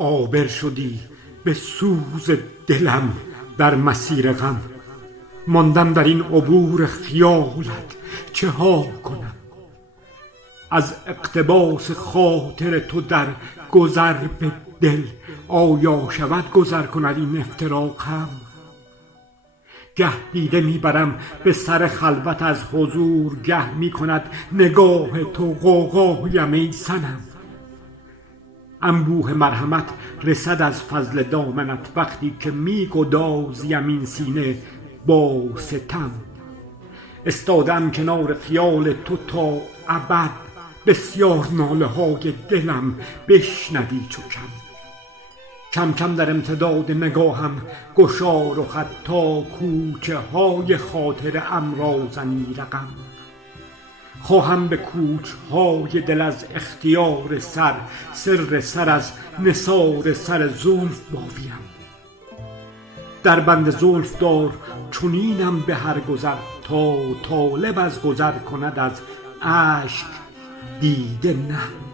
عابر شدی به سوز دلم در مسیر غم، ماندم در این عبور خیالت چه ها کنم. از اقتباس خاطر تو در گذر به دل، آیا شود گذر کند این افتراقم؟ گه دیده میبرم به سر خلوت از حضور، گه میکند نگاه تو غوغایم ای صنم. انبوه مرحمت رسد از فضل دامنت، وقتی که میگدازیم این سینه با ستم. استادم کنار خیال تو تا ابد، بسیار ناله های دلم بشنوی چو کم. کم کم در امتداد نگاهم گشا رخت، تا کوچه های خاطر امرازنی رقم. خواهم به کوچه های دل از اختیار سر سر از نثار سر زلف باویم. در بند زلف دار چنینم به هر گذر، تا طالب از گذر کند از اشک دیده نم.